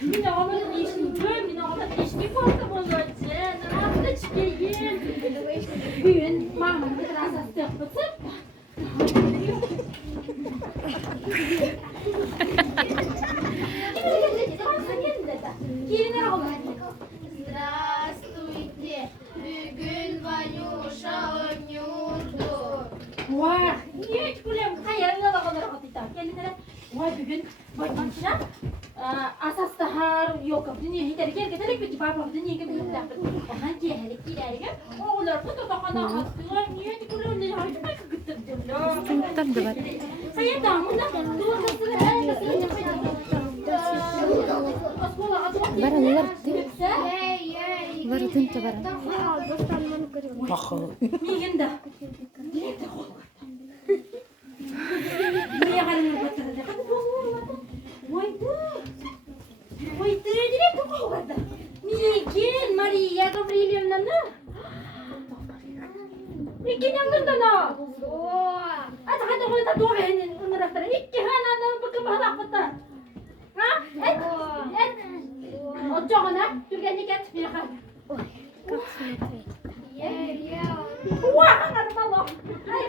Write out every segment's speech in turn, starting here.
Mine ağlar değişmiyor, mine ağlar değişmiyor. Korktum olacak. Ağzına çıkayım. Büyün, mamamın biraz hasta yapmasın. Gelin ağlar. Здравствуйте, bugün Vanyuşa oynuyordu. Vay, niye hiç kulem hayalına da kadar atıydı. Gelinlere, vay bugün Vanyuşa asas tahar yok. Dünya hiteri gergeterek bir cevap aldı. Niye gibi yaptı? Ondan gehelik giderim. Oğullar bu da kana attılar. Niye hiç kulem ne haydi belki gittim. Sınıftan da var. Sayın damında duvarlasını elbasını yapacağım. Baralar. Ей, Varadın da var. Niye de? Niye de koydu? Niye kalın batırdı? Hadi boğulmadı. Vaydı. Vaydı direkt koydu. Niye Maria Gabriel'den ne? İki yanında ne? Hadi koydu doğru henin onlara. İki hanada bakın bana kıta. Ha? Et. Ocağına Türkiye'ye gitmeye kalk. Wah, anam Allah. Hadi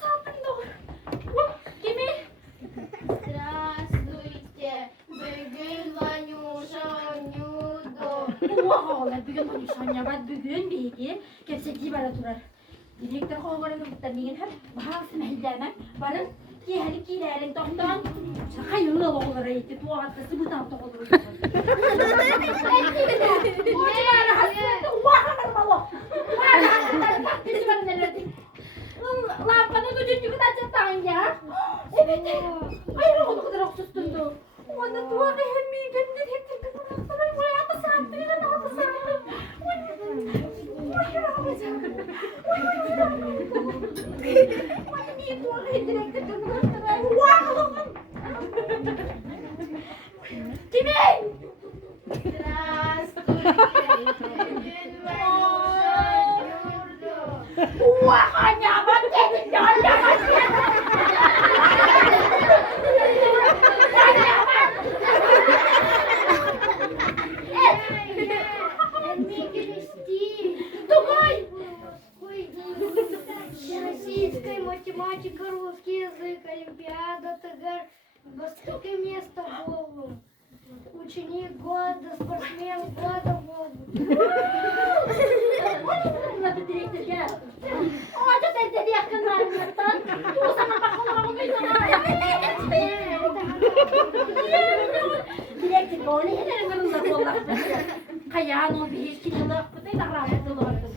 sapın da. Kimi? Здравствуйте, bugün Vanyuşa oynuyordu. Wah, oğlan bugün konuşan var. Bugün bilgi kepseti bara durar. Direktör kovarını muhtemelen hep bahar mahalleden barın ki hali kilerin tohtan. Şaka yolu olur etti. Bu atası bu tam tohulur. Wah, anam Allah. Lampanın ucu juga açıktan ya. Evet. Hayır o kadar oksuztundu. Ona dua kehmi gönül hep kıpırdaktı. Vay apa sattı ya ne apa sattı. Vay apa sattı. Vay niye dua kehmi direktör kıpırdaktı. Vay Allah'ım. Kimi? Здравствуйте, bugün Vanyuşa oynuyordu. Wah anyaman dedi. Anyaman dedi. Российская математика, русский язык, Олимпиада, ТГР, высокое место Уолун. Ученик года, спортсмен года Уолун. Nasıl direktör gel. Ağaca dedi yakınlarından. Bu zaman bakalım onu direktör bu ne hemen yanında kollar. Kayağın o bir hiç kiloluk bu da rahmetli olurdu.